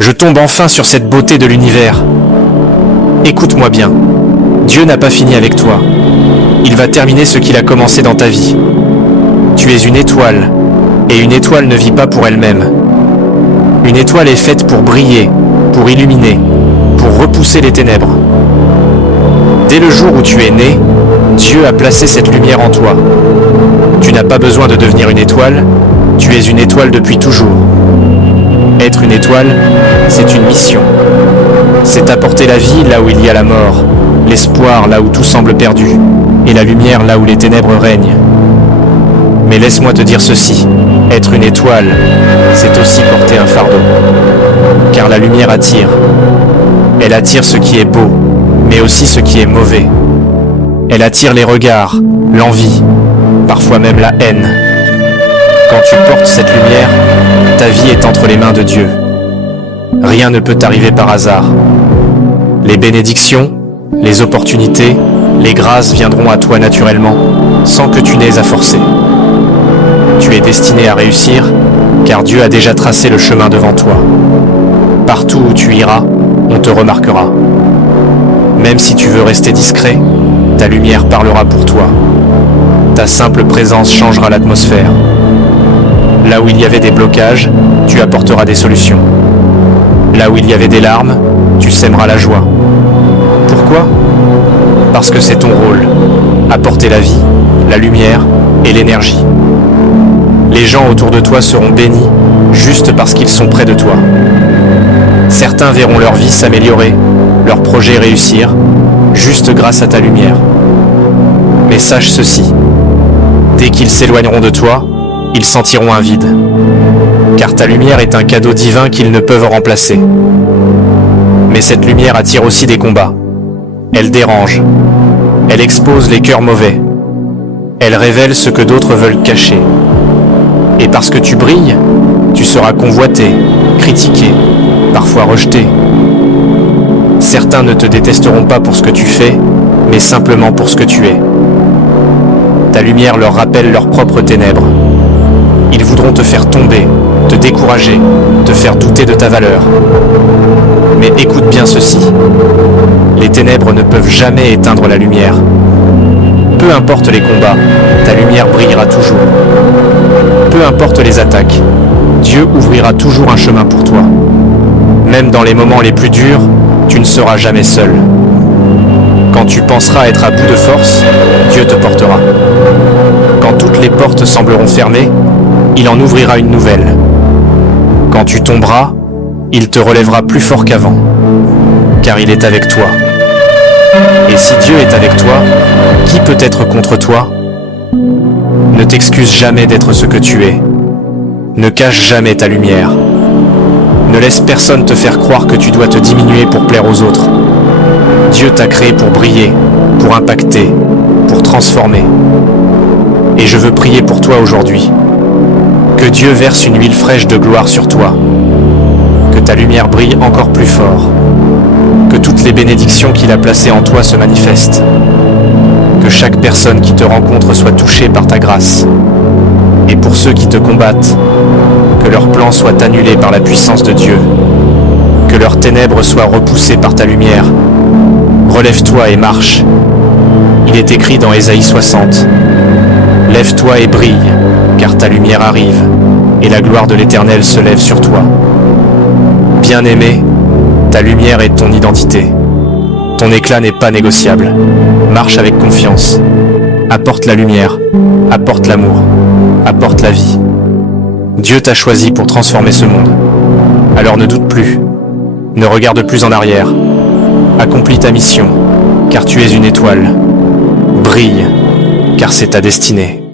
Je tombe enfin sur cette beauté de l'univers. Écoute-moi bien. Dieu n'a pas fini avec toi. Il va terminer ce qu'il a commencé dans ta vie. Tu es une étoile, et une étoile ne vit pas pour elle-même. Une étoile est faite pour briller, pour illuminer, pour repousser les ténèbres. Dès le jour où tu es né, Dieu a placé cette lumière en toi. Tu n'as pas besoin de devenir une étoile, tu es une étoile depuis toujours. Être une étoile, c'est une mission. C'est apporter la vie là où il y a la mort, l'espoir là où tout semble perdu, et la lumière là où les ténèbres règnent. Mais laisse-moi te dire ceci, être une étoile, c'est aussi porter un fardeau. Car la lumière attire. Elle attire ce qui est beau, mais aussi ce qui est mauvais. Elle attire les regards, l'envie, parfois même la haine. Quand tu portes cette lumière, ta vie est entre les mains de Dieu. Rien ne peut t'arriver par hasard. Les bénédictions, les opportunités, les grâces viendront à toi naturellement, sans que tu n'aies à forcer. Tu es destiné à réussir, car Dieu a déjà tracé le chemin devant toi. Partout où tu iras, on te remarquera. Même si tu veux rester discret, ta lumière parlera pour toi. Ta simple présence changera l'atmosphère. Là où il y avait des blocages, tu apporteras des solutions. Là où il y avait des larmes, tu sèmeras la joie. Pourquoi ? Parce que c'est ton rôle, apporter la vie, la lumière et l'énergie. Les gens autour de toi seront bénis juste parce qu'ils sont près de toi. Certains verront leur vie s'améliorer, leurs projets réussir, juste grâce à ta lumière. Mais sache ceci, dès qu'ils s'éloigneront de toi, ils sentiront un vide. Car ta lumière est un cadeau divin qu'ils ne peuvent remplacer. Mais cette lumière attire aussi des combats. Elle dérange. Elle expose les cœurs mauvais. Elle révèle ce que d'autres veulent cacher. Et parce que tu brilles, tu seras convoité, critiqué, parfois rejeté. Certains ne te détesteront pas pour ce que tu fais, mais simplement pour ce que tu es. Ta lumière leur rappelle leurs propres ténèbres. Ils voudront te faire tomber, te décourager, te faire douter de ta valeur. Mais écoute bien ceci. Les ténèbres ne peuvent jamais éteindre la lumière. Peu importe les combats, ta lumière brillera toujours. Peu importe les attaques, Dieu ouvrira toujours un chemin pour toi. Même dans les moments les plus durs, tu ne seras jamais seul. Quand tu penseras être à bout de force, Dieu te portera. Quand toutes les portes sembleront fermées, il en ouvrira une nouvelle. Quand tu tomberas, il te relèvera plus fort qu'avant, car il est avec toi. Et si Dieu est avec toi, qui peut être contre toi ? Ne t'excuse jamais d'être ce que tu es. Ne cache jamais ta lumière. Ne laisse personne te faire croire que tu dois te diminuer pour plaire aux autres. Dieu t'a créé pour briller, pour impacter, pour transformer. Et je veux prier pour toi aujourd'hui. Que Dieu verse une huile fraîche de gloire sur toi. Que ta lumière brille encore plus fort. Que toutes les bénédictions qu'il a placées en toi se manifestent. Que chaque personne qui te rencontre soit touchée par ta grâce. Et pour ceux qui te combattent, que leurs plans soient annulés par la puissance de Dieu. Que leurs ténèbres soient repoussées par ta lumière. Relève-toi et marche. Il est écrit dans Ésaïe 60. Lève-toi et brille, car ta lumière arrive, et la gloire de l'Éternel se lève sur toi. Bien-aimé, ta lumière est ton identité. Ton éclat n'est pas négociable. Marche avec confiance. Apporte la lumière, apporte l'amour, apporte la vie. Dieu t'a choisi pour transformer ce monde. Alors ne doute plus. Ne regarde plus en arrière. Accomplis ta mission, car tu es une étoile. Brille, car c'est ta destinée.